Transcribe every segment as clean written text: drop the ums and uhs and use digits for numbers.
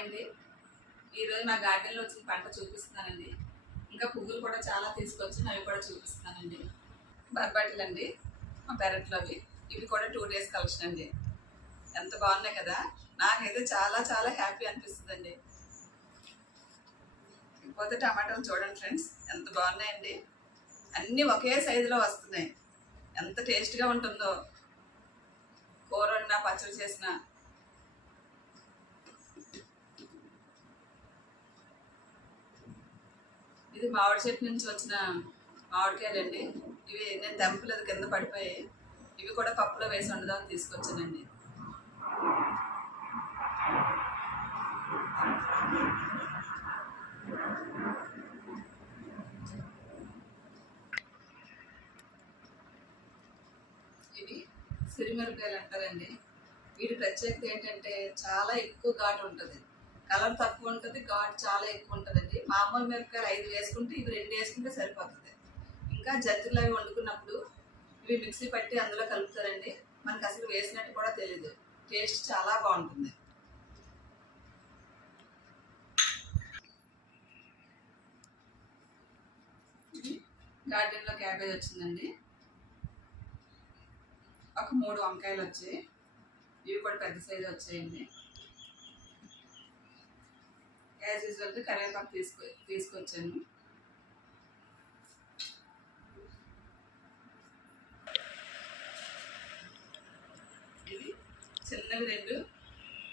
Hi అండి. ఈరోజు నా గార్డెన్లో వచ్చిన పంట చూపిస్తున్నానండి. ఇంకా పువ్వులు కూడా చాలా తీసుకొచ్చి అవి కూడా చూపిస్తున్నానండి. బర్బటిలు అండి మా పెరట్లో అవి. ఇవి కూడా 2 days కలెక్షన్ అండి. ఎంత బాగున్నాయి కదా, నాకైతే చాలా చాలా హ్యాపీ అనిపిస్తుందండి. ఇకపోతే టమాటాలు చూడండి ఫ్రెండ్స్, ఎంత బాగున్నాయండి. అన్నీ ఒకే సైజులో వస్తున్నాయి. ఎంత టేస్ట్గా ఉంటుందో కూర వండినా పచ్చడి చేసిన. ఇది మామిడి చెట్టు నుంచి వచ్చిన మామిడికాయలండి. ఇవి నేను తెంపలేదు, కింద పడిపోయాయి. ఇవి కూడా పప్పులో వేసి వండుదామని తీసుకొచ్చానండి. ఇవి సిరిమిరపకాయలు అంటారండి. వీటి ప్రత్యేకత ఏంటంటే చాలా ఎక్కువ ఘాటు ఉంటుంది, కలర్ తక్కువ ఉంటుంది, ఘాటు చాలా ఎక్కువ ఉంటుందండి. మామూలు మిరపకాయలు 5 వేసుకుంటే ఇవి 2 వేసుకుంటే సరిపోతుంది. ఇంకా జంతువులు అవి వండుకున్నప్పుడు ఇవి మిక్సీ పట్టి అందులో కలుపుతారండి. మనకు అసలు వేసినట్టు కూడా తెలియదు. టేస్ట్ చాలా బాగుంటుంది. గార్డెన్లో క్యాబేజ్ వచ్చిందండి. ఒక 3 వంకాయలు వచ్చాయి. ఇవి కూడా పెద్ద సైజు వచ్చాయండి. యాజ్ యూజువల్గా కరివేపాకు తీసుకొచ్చాను. ఇది చిన్నవి 2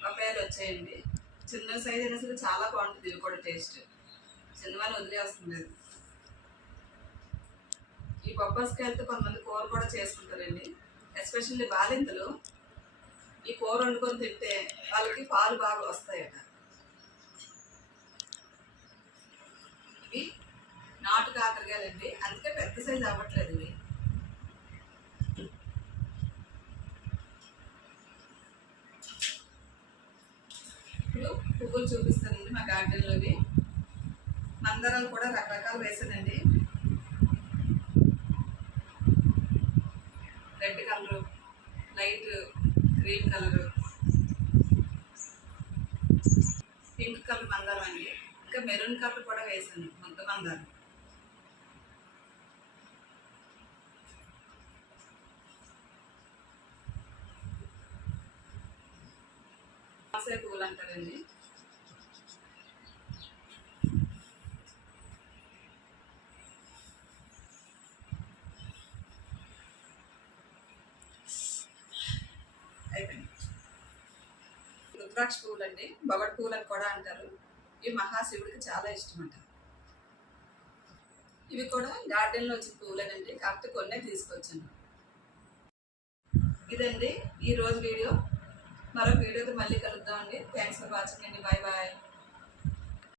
పపాయాలు వచ్చాయండి. చిన్న సైజు అయినా సరే చాలా బాగుంటుంది. ఇవి కూడా టేస్ట్ చిన్నవాళ్ళు వదిలే వస్తుంది. ఈ బొప్పాస్కాయలతో కొంతమంది కూర కూడా చేసుకుంటారండి. ఎస్పెషల్లీ బాలింతలు ఈ కూర వండుకొని తింటే వాళ్ళకి పాలు బాగా వస్తాయట. ఇవి నాటు కాకరకాయలండి, అందుకే పెద్ద సైజు అవ్వట్లేదు. ఇవి ఇప్పుడు పువ్వులు చూపిస్తానండి మా గార్డెన్లోవి. మందారాలు కూడా రకరకాలు వేసానండి. Red colour, light green colour, pink colour మందారం అండి. ఇంకా మెరూన్ కలర్ కూడా వేసాను, ముద్ద మందారం. కాసే పువ్వులు అంటారండి. అయిపోయింది. రుద్రాక్ష పువ్వులు అండి, బొగడ పువ్వులు అని కూడా అంటారు. ఇవి మహాశివుడికి చాలా ఇష్టం అంట. ఇవి కూడా గార్డెన్లో వచ్చిన పువ్వులేనండి, కాకపోతే కొన్నే తీసుకొచ్చాను. ఇదండి ఈరోజు వీడియో. మరో వీడియోతో మళ్ళీ కలుద్దామండి. థ్యాంక్స్ ఫర్ వాచింగ్ అండి. Bye bye.